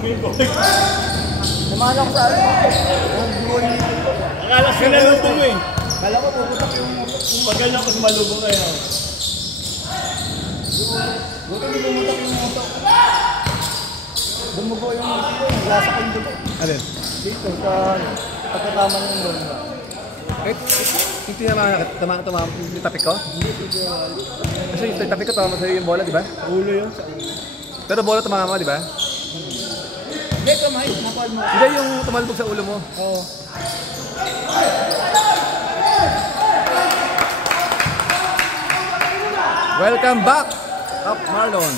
Namana ko sa ano. Akala ko sinalubong mo eh. Kala ko puputok yung... Pag ganyan ko sumalubong kayo. Buti hindi pumutok yung moto. Bumugo yung moto. Naglasak yung dugo. Alin? Dito sa pagkatama ng bomba. Hindi naman tumama yung tapik ko? Hindi. Kasi yung tapik ko tumama sa'yo yung bola, di ba? Ulo yun. Pero bola tumama, di ba? Hindi, kamay. Napal mo. Hindi yung tumalbog sa ulo mo. Oo. Welcome back, Up Marlon.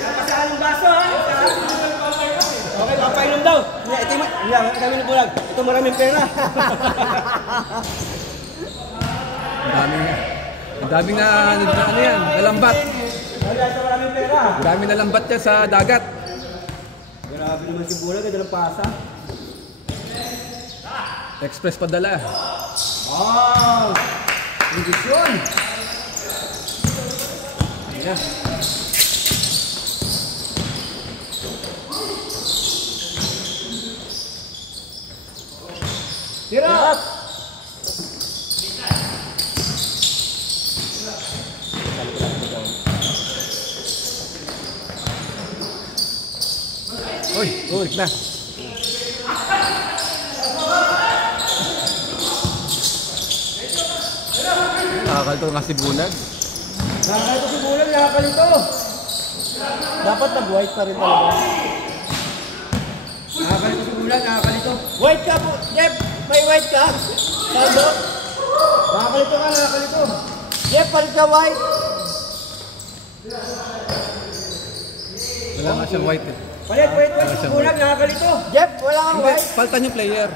Kasaling baso ha? Okay, mapainom daw. Ito kami ni Bulag. Ito maraming pera. Ang daming na ano yan, nalambat. Ito maraming pera. Ang daming nalambat yan sa dagat. Grabe naman si Bulag, ito ng pasa. Express padala. Wow! Indisyon! Ayan. Tira! Uy, na. Nakakalito nga si Bunag. Nakakalito si Bulag, nakakalito! Dapat nag-white pa rin talaga. Nakakalito si Bulag, nakakalito. White ka po! Jeff! May white ka? Saldo? Nakakalito ka, nakakalito. Jeff, palit ka white! Wala nga siyang white eh. Palit si Bulag, nakakalito. Jeff, wala kang Hindi, white. paltan yung player.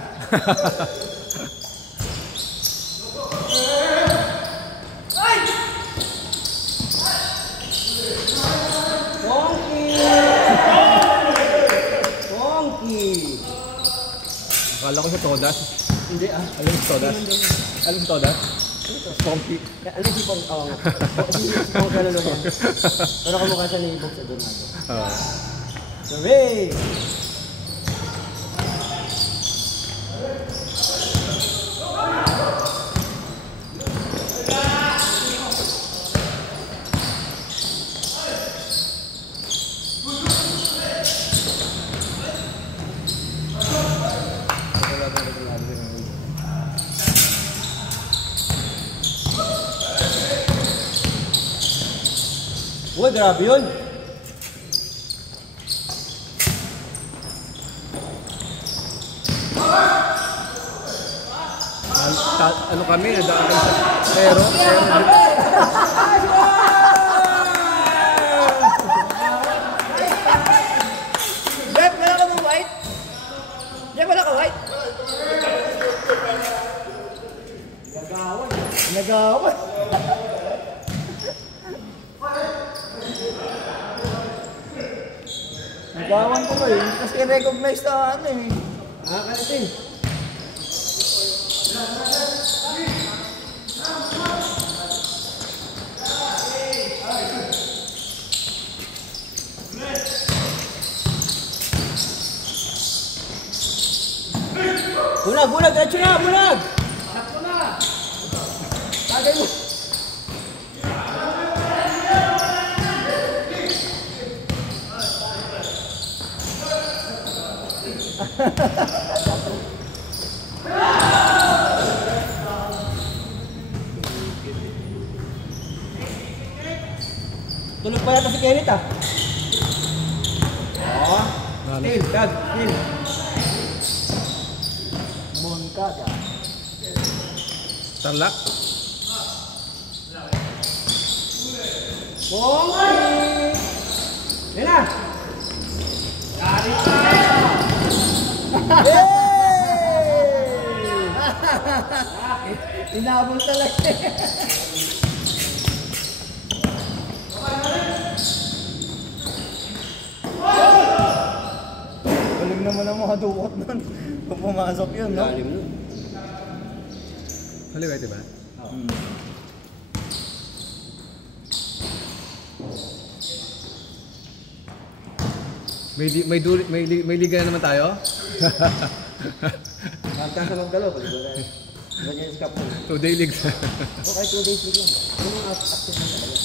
Akala ko sa Todas. Hindi ah. Alam mo Todas? Alam mo Todas? Sponky. Alam si Pong, oo. Si Pong kalalo yan. Pero kamukha siya ni Bog sa Donado. Oo. Survey! Uy, grabe yun. Ano kami, nadaan kami sa pero Jeff, wala ka mong white? Jeff, wala ka white? Nagawan. Nagawan ko ba yun? Kasi recognize na ano eh. Nakakalitin. Bulag, diretso na, bulag! Sakto na! Tagay mo! Tulog pa yata si Kenneth ah. Oo. Steal, Dad, steal. Moncada. Tarlac. Pongki! Yan na! Galit tayo! Inabol talaga. Galing naman ang mga dukot nun. Kung pumasok yun, no? Galim nun. Haliway, diba? May liga na naman tayo? Hanggang sa magdalo, paliguran. Ganyan yung scap mo. 2-day league. Okay, 2 days league lang. Ano yung active na talaga?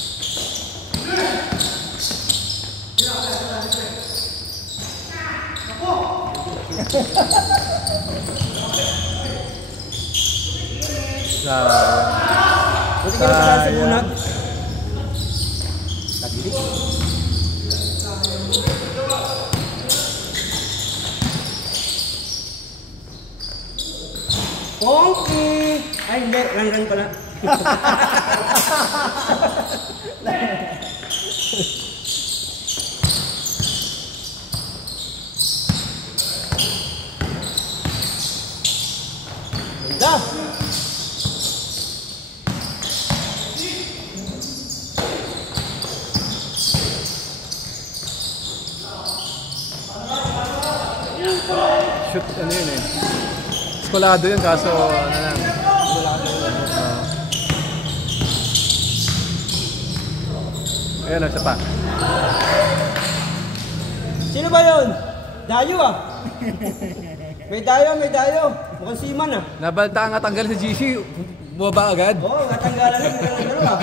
Buti ka na sa bunag. Tagili. Pongki! Ay, hindi. Rang-rang pala. Ganda! Shoot, ano yun eh. Eskolado yun, kaso ano lang. Ayan o, siya pa. Sino ba yun? Dayo ah! May dayo. Mukhang seaman ah. Nabalta nga tanggal sa GC, bumaba agad. Oo, natanggalan lang. Dalawa.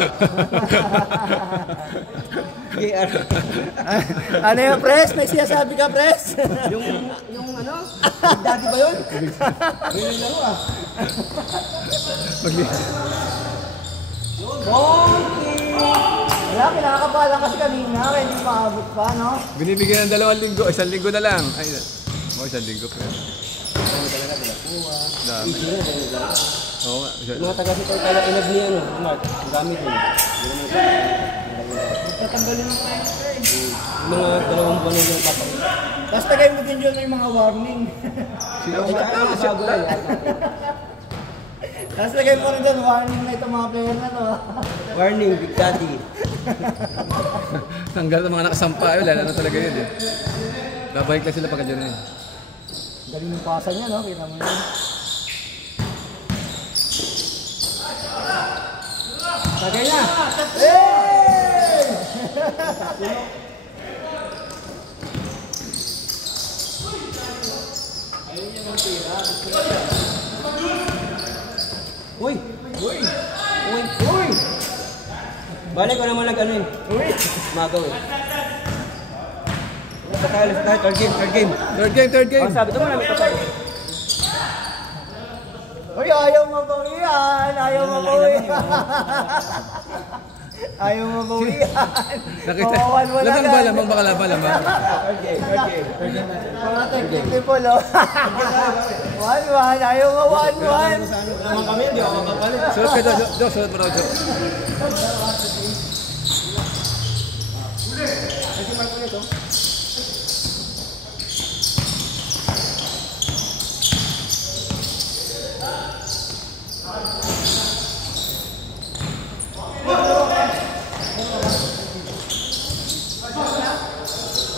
GR. Ano yung press? May sinasabi ka, press? yung ano? Daddy ba yun? Yun yung laro ah. Monkey! Wala, pinakakabalan kasi kanina. Kaya hindi maabot pa, no? Binibigyan ng 2 linggo, 1 linggo na lang. Ay, 1 linggo pa yun. Ano talaga, pinakuha. Dami. Easy na, dahil Oo nga. mga taga-sito kaya inag ni ano, Mark, ang gamit yun. Tatanggalin ng tayo eh. Mga 2 buwan yung papakita. Basta kayo mo din yun may mga warning. Sino Ay, ba? mga bago na yan. Tapos lagay mo rin dyan, warning na itong mga player na to. Warning, Big Daddy. Tanggal ng mga nakasampa. Wala na talaga yun eh. Babalik lang sila pagka dyan eh. Galing yung pasa niya, no? Kita mo yun. Tagay na! Hey! Uy! Uy! Balik ko naman nag-ano eh. Uy! Magaw eh. Third game. Third game. Ang sabi ito mo namin ito tayo. Uy, ayaw mabawian! Ayaw mabawian! Ayaw mabawian! Nakita. Kawawan mo Lamang na ba? yan. Lamang ba? Lamang. Third game. Mga technical, oh. 1-1, ayaw nga 1-1. Naman kami, hindi ako makapalit. Sulat ka dyan. Jo, sulat mo daw, Jo.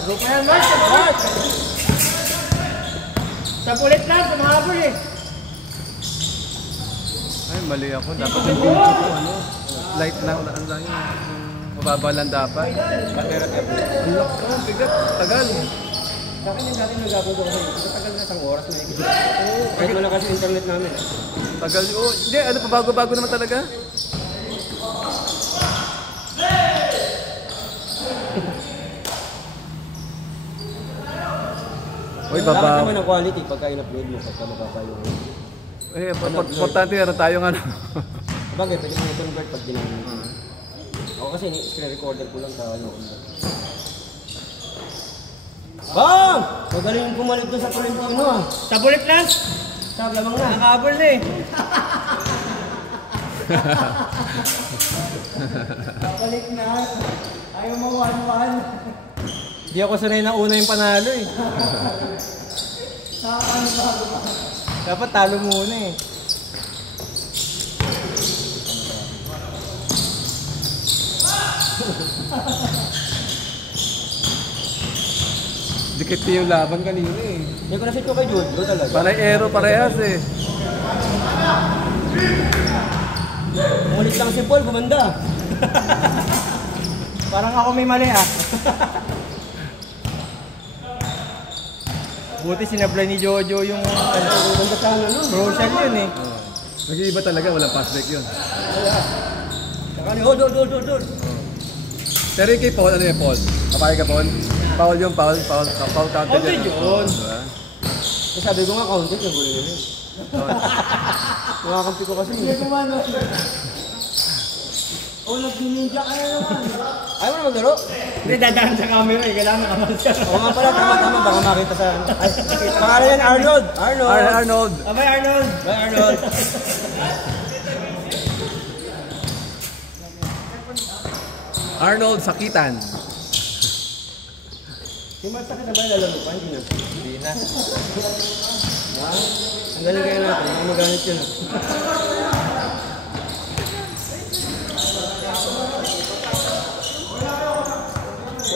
Group na yan, Mark! Tapulit lang, sumahabol eh. Ay, mali ako. Dapat yung video ko, ano, light lang, ano lang yun. Mababa lang dapat. Unlock ko, bigat, tagal. Sa akin yung dati nagagawa ko kasi matagal na isang oras na ikot. Kahit wala kasi internet namin. Tagal, oh, hindi, ano pa, bago-bago naman talaga. Uy, Dapat baba. naman ang quality pagka in-upload mo, pagka mababa yung... Eh, importante na tayong ano. Bagay, pwede mo i-convert pag ginamit mo. Ako kasi screen recorder ko lang sa ano. Bang! Magaling pumalit doon sa Tolentino ah. Tapulit lang! Sab, lamang na. Nakahabol na eh. Balik na. Ayaw mo 1-1. Hindi ako sanay na una yung panalo eh. Nakakano ba? Dapat talo muna eh. Dikit yung laban kanina eh. Hindi ko na-set ko kay Jojo talaga. Panay aero parehas eh. Umulit lang si Paul, gumanda. Parang ako may mali ah. Buti sinablay ni Jojo yung crucial yun eh. Nag-iiba talaga, walang pass break yun. Saka ni Dol. Pero yung kay Paul, ano yung Paul? Kapag ka Paul? Paul yung Paul counted Counted yun. Diba? Sabi ko nga, counted yung gulo yun. Nakakampi ko kasi. Hindi ko man. Nag-ninja ka na naman. Ayaw mo na maglaro? Hindi, dadaan sa camera eh. Kailangan nakamalsa. Oo nga pala, tama. Baka makita sa... Pangalan yan, Arnold. Arnold. Abay, Arnold. Bye, Arnold. Arnold Sakitan. Si Mark Sakit na ba lalaro pa? Hindi na. Hindi na. Ang galing kaya natin. Baka maganit yun.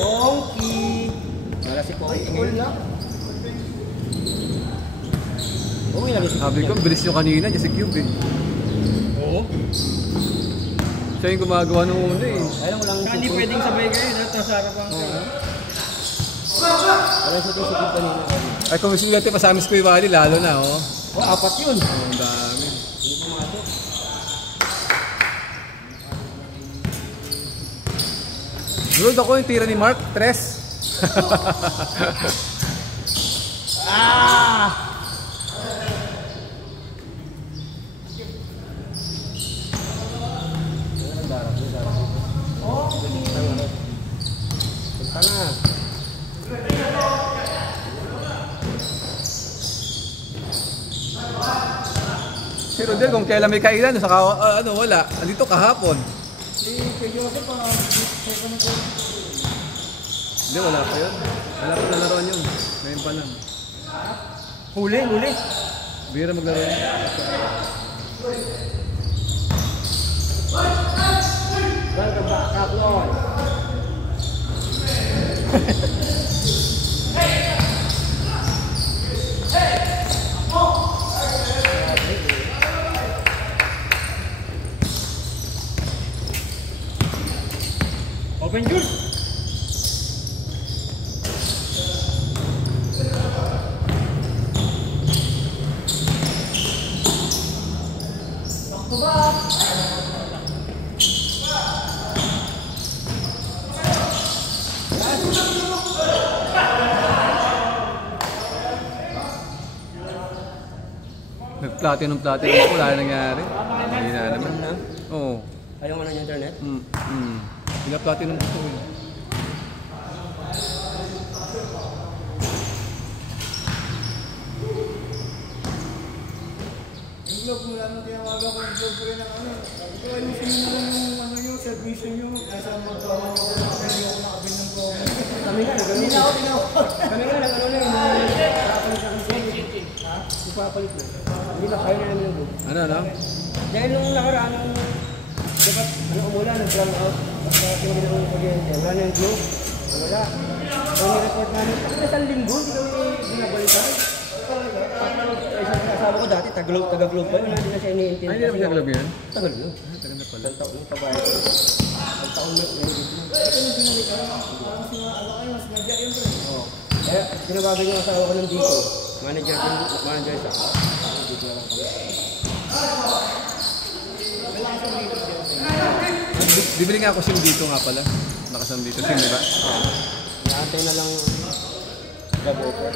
Pongki. Wala si Pongki ngayon. Uy, lagi si Sabi ko, bilis nyo kanina, dyan si Cube eh. Oo. Siya yung gumagawa ng una eh. Ayaw mo lang Saka hindi pwedeng sabay kayo. Dahil nasa harapan kayo. Wala sa Cube kanina. Ay, kung gusto nyo natin pasamis ko yung Valley, lalo na oh. Apat yun. Ang dami. Hindi pumasok. Sunod ako yung tira ni Mark, 3. Punta na. Si Rodel, kung kailan may kailan, saka wala. Andito kahapon. Hindi, wala pa yun. Wala pa nalaroan yun. Ngayon pa lang. Huli. Bira maglaro yun. Welcome back, Kaploy. Open shoot. Nag-platinum ako, wala na nangyari. Hindi na naman. Oo. Ayaw mo na yung internet? Pina-platinum ko eh. Yung vlog mo lang, tinawagan ko yung vlog ko rin ng ano. Ito, ayusin mo yung yung service nyo. Nasa magkawa ko na hindi ako nakabin ng promo. Kami nga, nagano na ako. Kami nga, nagano na yun. Ipapalit na. Hindi na, kaya na namin yung book. Ano? Dahil nung nakaraan, dapat umulan, nag-run out. Basta hindi na yung kuryente. Wala na yung glue. Wala. Kung ni-report namin, kasi isang linggo, hindi kami binabalitan. Sabi ko dati, taga-globe pa yun. Hindi na siya iniintindi. Ay, hindi naman siya globe yan? Taga-globe. Tagal na pala. Isang taon yung pabayad. Isang taon na kaya tinawagan yung asawa ko ng dito. Manager siya. Dito na lang kami. Bibili nga ako SIM dito nga pala. Nakasam dito SIM, di ba? Naantay na lang job offer.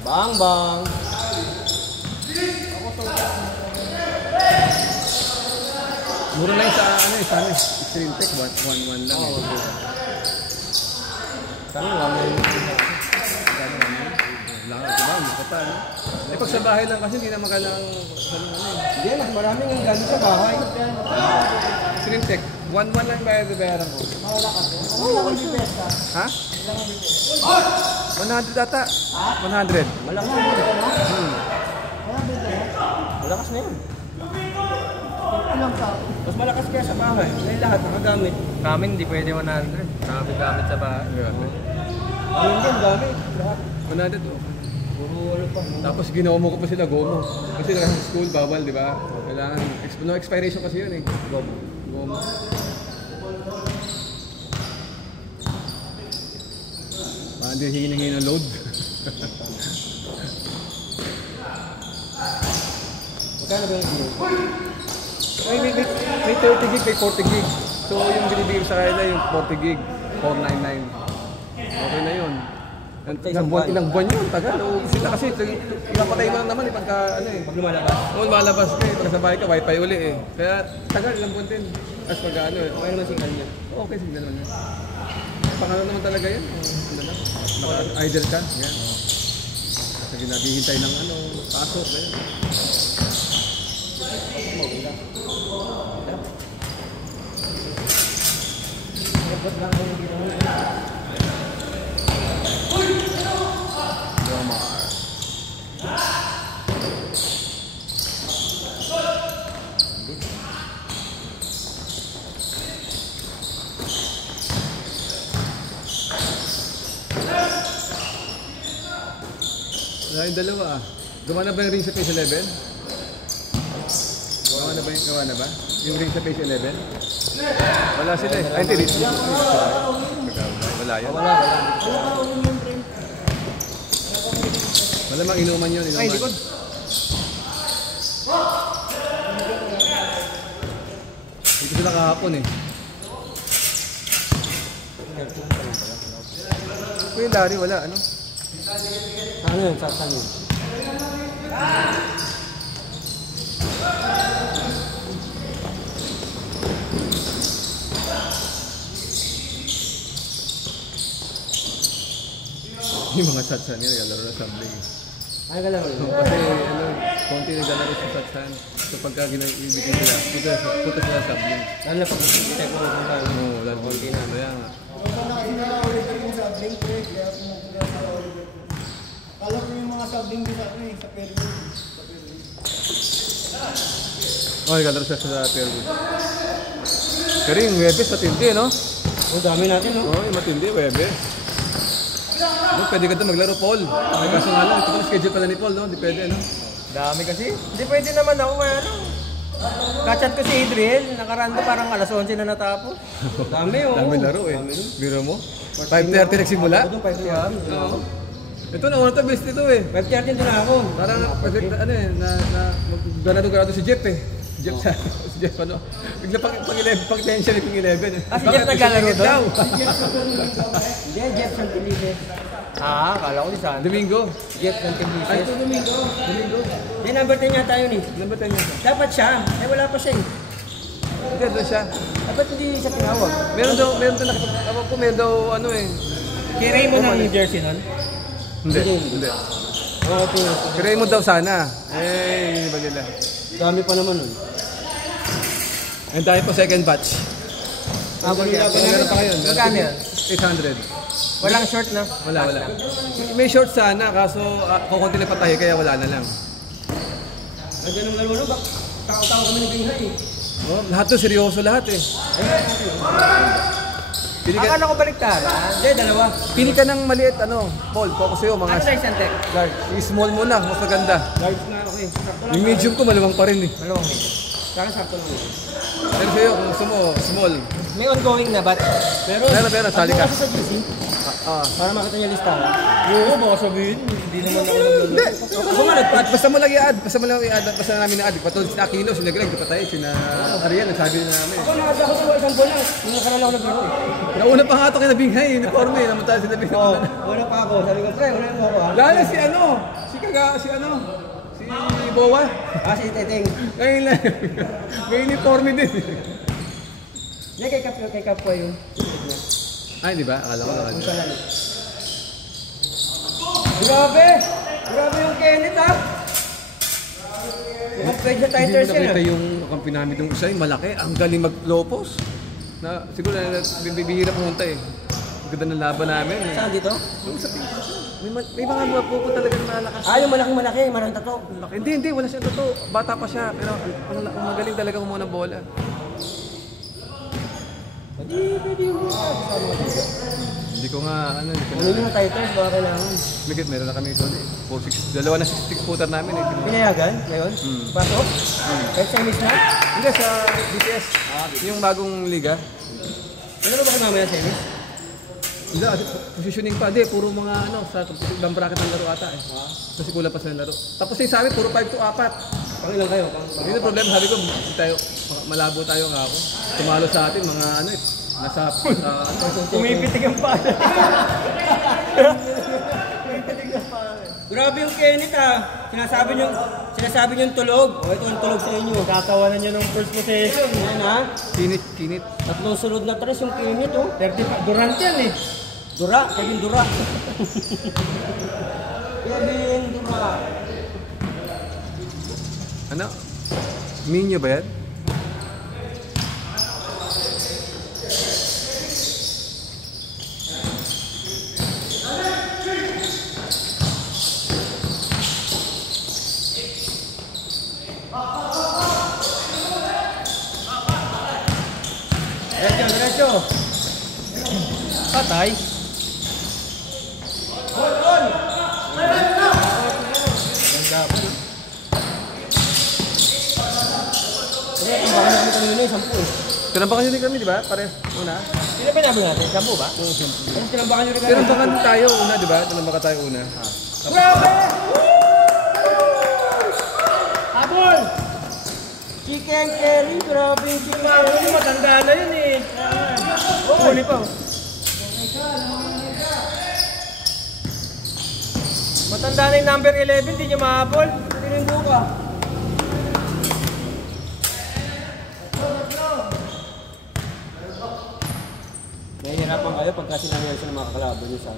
Bang! Mura lang sa sana Extreme Tech, 1.1 lang. Oo, okay. Sana lang yun. Wala ka, diba? Hindi ka pa, no? Eh, pag sa bahay lang kasi, hindi naman kailangang Hindi, mas maraming ang gamit sa bahay. Extreme Tech, 1.1 lang bayaran ko. Oo, kasi. Ha? 100 ata. 100. Malakas na yun. Malakas na yun. Mas malakas kaya sa bahay. Dahil lahat nakagamit. Namin hindi pwede 100. Nakagamit sa bahay. Ayun din, gamit. Lahat. 100 oh. Puro ano pa. Tapos ginomo ko pa sila gomo. Kasi sa school, bawal, di ba? Kailangan, no expiration kasi yun eh. Gomo. Hindi hingin ng load. Magkano ba yung view? May 30 gig, may 40 gig. So yung binibigay sa kanila yung 40 gig, 499. Okay na yun. Ilang buwan yun, tagal. Sila kasi, pinapatay mo lang naman pagka ano eh. Pag lumalabas? Oo, lumalabas ka eh. Pag sa bahay ka, wifi uli eh. Kaya tagal, ilang buwan din. Tapos pagka ano eh. Okay naman signal niya. Okay, signal naman yun. Pangalaw naman talaga yun. Naka-idle ka. Yan. Kasi naghihintay ng ano, pasok. Ganyan. Wala yung dalawa ah. Gawa na ba yung ring sa page 11? Gawa na ba yung gawa na ba? Yung ring sa page 11? Wala sila eh. Ay, hindi. Wala yan. Wala mang inuman yun. Ay, likod. Dito sila kahapon eh. Kuya Larry, wala ano? Ano yun? Saan yun? Yung mga satsan nila, naglalaro na sabling. Ay, kalaro yun. Kasi ano, konti naglalaro sa satsan. So pagka ginibigay sila, punta sila sabling. Lalo na pag nakikita ko kung tayo. Oo, lalo konti na. Kaya nga. Kala ko yung mga sabling din ako eh, sa Perwood. Oh, naglalaro siya sa Perwood. Karing, Webes, matindi, no? Ang dami natin, no? Oo, matindi, Webes. No, pwede ka doon maglaro, Paul. May kaso nga lang, ito pala schedule pala ni Paul, no? Di pwede, no? Dami kasi. Hindi pwede naman ako, ano. Kachat ko si Adriel, nakaraan ko parang alas 11 na natapos. Dami, oh. Dami laro, eh. Biro mo? 5:30 nagsimula? Ako doon, 5:30. Oo. Ito na, una to, best ito, eh. 5:30 doon ako. Parang, ano eh, ganado-ganado si Jeff, eh. Jeff sa, si Jeff ano, bigla pag tension yung 11. Ah, si Jeff naglalaro doon? Hindi, Jeff Santelices. Ah, kala ko si Sandro. Domingo. Jeff Ay, Santelices. ito Domingo. Domingo. Hindi, number 10 yata yun eh. Number 10 niya siya. Dapat siya. Eh, wala pa siya eh. Hindi, doon siya. Dapat hindi siya tinawag. Meron daw nakapag ko, meron daw ano eh. Kiray mo ng New Jersey nun? Hindi, hindi. Oo, ito. Kiray mo daw sana. Eh, yun ba nila? Dami pa naman nun. And tayo po second batch. Ah, Meron pa ngayon. Magkano yan? 800. Walang short na? Wala. May short sana, kaso kukunti lang patay, kaya wala na lang. Ang ganun lalo ba? Tao-tao kami nagbinghay eh. Oh, lahat to, seryoso lahat eh. Pili ka, Akala ko baliktad. Hindi, dalawa. pili ka ng maliit, ano, Paul, focus sa'yo, mga Ano size ang tech? guard. Yung small muna, mas maganda. Large na ako eh. Sakto lang. Yung medium ko, maluwang pa rin eh. Dalawang eh. Saka sakto lang eh. Pero sa'yo, kung gusto mo, small. May ongoing na batch. Pero, Sali ka. Ako sa GC, Ah. para makita niya listahan. Oo, baka sabihin. Hindi naman ako naglulog. Ako nga, basta mo lang i-add, basta namin na-add. Patulad si Aquino, si Greg, di pa tayo, sina Ariel, nagsabi na namin. Ako nakada ko sa isang buwan lang. Yung nakarala ako naglaro eh. Nauna pa nga ito kay Nabinghay, uniforme, namunta sila Oo, Nabinghay. wala pa ako. Sabi ko, pre, wala mo ako ha. Lalo si Bowa. Ah, si Teteng. Ngayon lang, may uniforme din. Hindi, kay Kap ko yun. Ay, di ba? Akala ko naman. Grabe! Grabe yung Kenneth ha! Mukhang pwede na Hindi titers mo yan nakita ha. yung kampi namin ng isa, yung malaki. Ang galing mag-lopos. Siguro bibihira pumunta eh. Ang ganda ng laban namin. Eh. Saan dito? Yung sa may mga mapupo talaga na malakas. Ah, yung malaki, marang tato. Hindi, wala siyang totoo. Bata pa siya, pero ang magaling talaga kumuha ng bola. Pwede yung Hindi ko nga, hindi ko ano yung titers, baka kailangan. Ligit, meron na kami ito. Dalawa na 6 footer namin eh. Pinayagan ngayon? Pasok? Kahit semis na? Hindi, sa BTS. Yung bagong liga. Ano ba kayo mamaya semis? Hindi, positioning pa. Hindi, puro mga ano, sa ibang bracket ng laro ata eh. Kasi kulang pa sa laro. Tapos yung sabi, puro 5 to 4. Pang ilang kayo? Hindi na problema, sabi ko, tayo, malabo tayo nga ako. Tumalo sa atin, mga ano eh, nasa Pumipitig ang pala. Grabe yung Kenneth Sinasabi niyo yung tulog. O ito ang tulog sa inyo. Tatawanan niya nung first possession. Yan ha. kinit. Tatlong sunod na tres yung Kenneth oh. 30, Durant yan eh. Kevin Dura. Kevin Dura. Ano? Minyo ba yan? Diretso. Patay. Ang bakit kami kanina yung 10 eh. Tinambakan nyo din kami, di ba? Pare, una. Sino ba nabi natin? Sampo ba? Ay, tinambakan nyo rin kami. Tinambakan tayo una, di ba? Tinambakan tayo una. Grabe! Habol! Chicken curry, grabe yung chicken curry. Ano matanda na yun eh. Huli pa. Matanda na yung number 11, di niya mahabol. Tinindo ka. Nahihirapan kayo pagka sinabi siya ng mga kakalaban nyo sa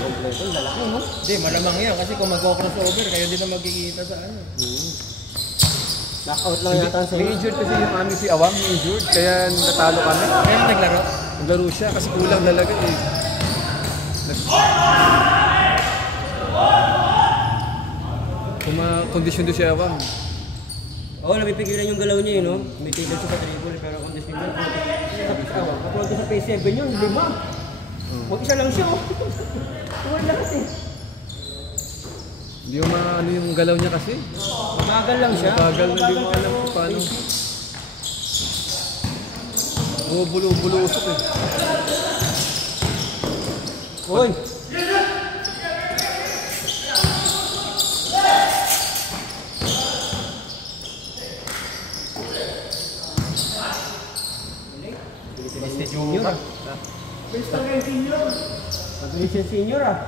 kompleto. Yung lalaki, no? Hindi, malamang yan kasi kung mag-crossover, kayo din na magkikita sa ano. Knockout lang yata sa May inyo. injured kasi yung amin si Awang, may injured. Kaya natalo kami. Kaya naglaro. Naglaro siya kasi kulang talaga eh. Kondisyon doon si Awang. Oo, napipigilan yung galaw niya no? May table siya sa dribble, pero kondisyon niya. Kapag sa phase 7 yun, 5. Huwag isa lang siya, oh. Tuwad lahat eh. Hindi mo ano yung galaw niya kasi. Magal lang siya. Bagal na, hindi mo alam kung paano. Bulo-usok eh. Hoy! Basta Junior ah. Mabilis yung senior ah.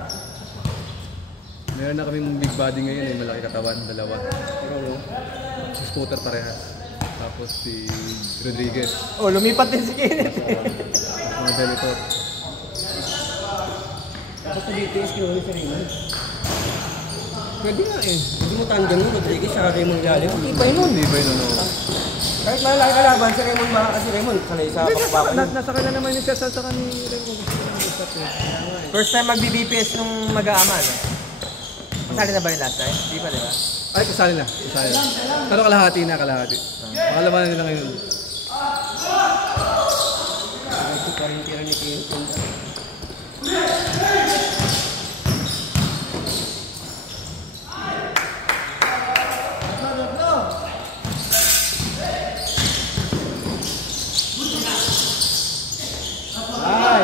Meron na kaming big body ngayon eh, malaki katawan, dalawa. Si Scooter parehas. Tapos si Rodriguez. Oh, lumipat din si Kenneth. Mga Delitor. Tapos sa DTS kinulit si Raymond. Pwede nga eh. Hindi mo tandem mo, Rodriguez sa Raymond Lalim. Iba yun, di ba yun ano? Kahit malaki kalaban si Raymond baka kasi Raymond sanay sa pakbakan. Nasa kanya naman yung siyasa sa kanil. First time magbi-BPS nung mag-aama, no? Masali na ba yung last time? Di pa, di ba? Ay, kasali na. Pero kalahati na, kalahati. Pakalaban na nila ngayon. Ito pa rin tira ni Clinton. Ay!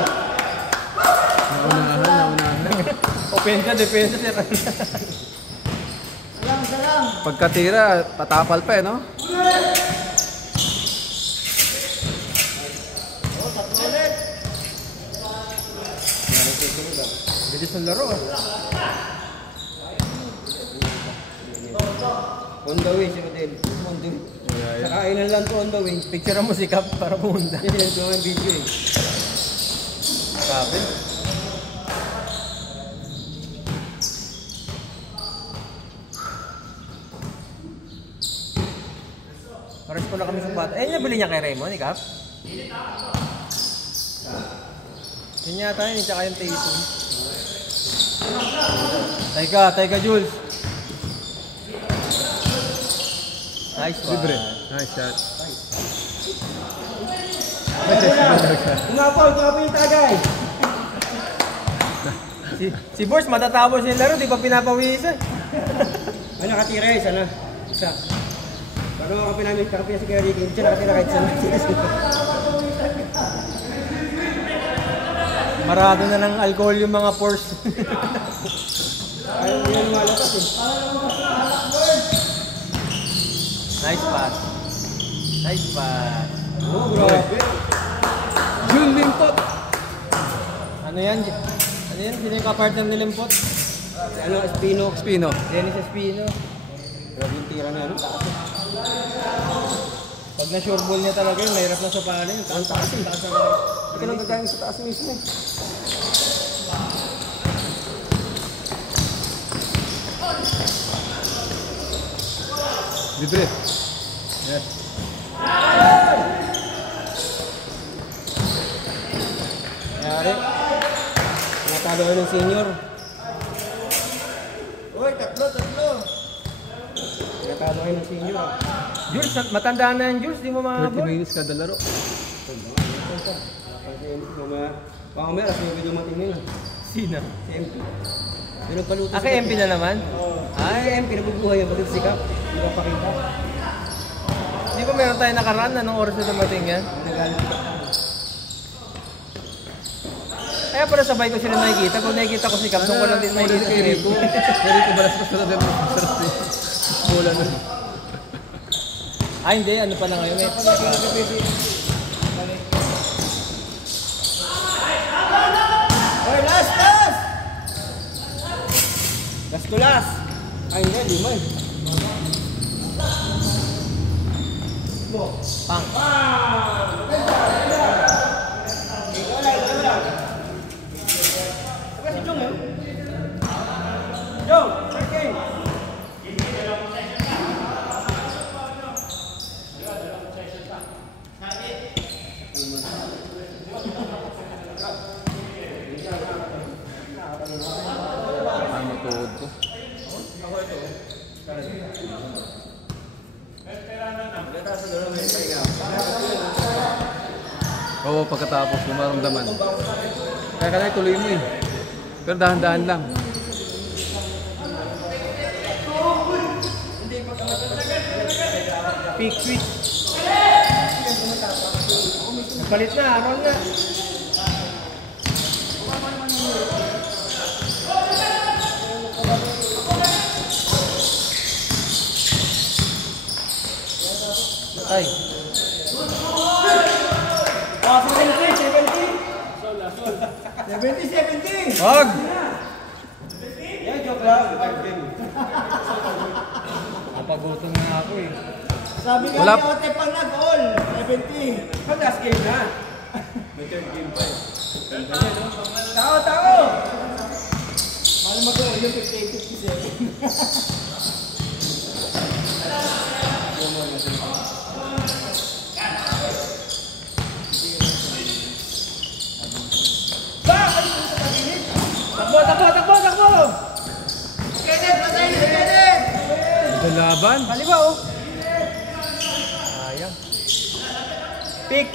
Naunahan. Opensa, depensa siya. Pagkatira, patapal pa eh, no? Bilis ng laro ah. On the way si Rodel. On the way. Sa kainan lang to on the way. Picture mo si Cap para pumunta. Kasi lang ko ng video eh. Sabi. Pares ko na kami sa bata. Eh, nabili niya kay Raymond, eh, Cap? Yun yata yun, tsaka yung Tatum. Teka, Jules. Nice one. Libre. Nice shot. Umapaw yung tagay. Si Boss matatapos yung laro, di ba pinapawisan? Ay, nakatira isa na. Isa. Bago ako pinamit, kakapila si Kuya Ricky. Hindi siya nakatira kahit isa na. Marado na ng alcohol yung mga pores. Ayaw mo yan malakas eh. Nice pass. Nice pass. Oh, grabe. Jun Limpot! Ano yan? Ano yan? Sino yung kapartner ni Limpot? Ano, Espino. Espino. Dennis Espino. Grabe yung tira na ano, taas eh. Pag na-sure ball niya talaga yun, mahirap na sa panin. Ang taas eh. Hindi ka nang gagaling sa taas mismo eh. Libre. Yes. Nangyari. Natalo ko ng senior. Uy, tatlo. Natalo ko ng senior. Jules, matanda na yan, Jules. Di mo 30 makakabol. minutes kada laro. Mamaya, alas 9 dumating nila. Sino? Si MP. Pero paluto Ah, kay MP na naman? Ay, MP nabubuhay yung bakit sikap. Hindi ka pakita. Di ba meron tayo nakaraan? Anong oras na dumating yan? Nagalit ka. Kaya pala sabay ko sila nakikita. Pag nakikita ko si Cap, doon ko lang din nakikita si Rico. Rico balas-bas na din. Sarap eh. Bola na. Ah, hindi. Ano pala ngayon? Eh. Oy, last! Last to last! Ay, hindi, 5 eh. Pang. Si Jong eh. Jong, okay. Ang matuod ko. Oo, pagkatapos lumaramdaman. Kaya kaya tuloy mo eh. Pero dahan-dahan lang. Pick switch. Palit na. Aron na. Ay. 70! Wag! Yan, joke lang. Napagutom na ako eh. Sabi nga Wala. ni Ote pag nag-all, 70. Pag last game na. May third game pa eh. Tao! Paano mag-all yung 58-57? Takbo! Kenneth! Patay ni Kenneth! Ito laban. Kaliwa oh. Sayang. Pick!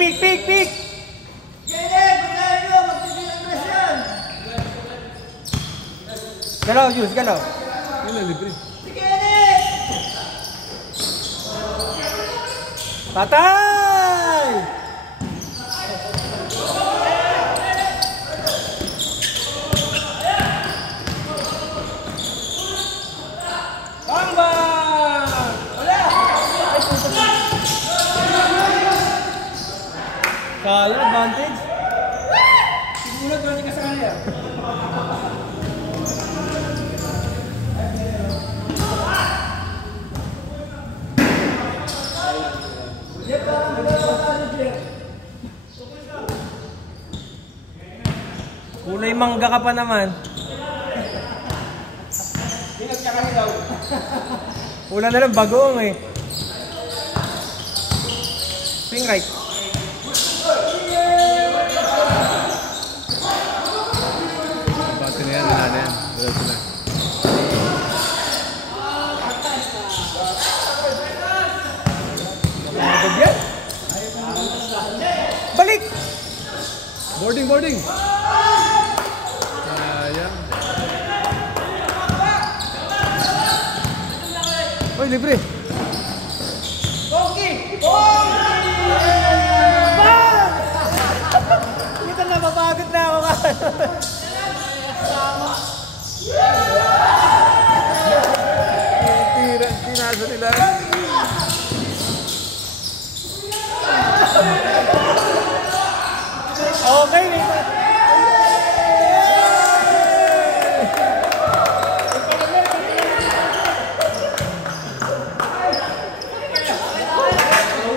Kenneth! Patay nyo! Magsisilagras yan! Galaw, Jules, galaw. Yun na, libre. Si Kenneth! Patay! Tamba! Wala! Sayang, advantage. Siguro natin ka sa kanila. Kulay mangga ka pa naman. Ingat ka kanila. Wala na lang bagoong eh. Swing right. Bate na yan, wala na yan. Wala sila. Magod yan. Balik! Boarding! Sayang. Oy, libre! Pogi! Dito na, mapagod na ako ka. Tinasa nila.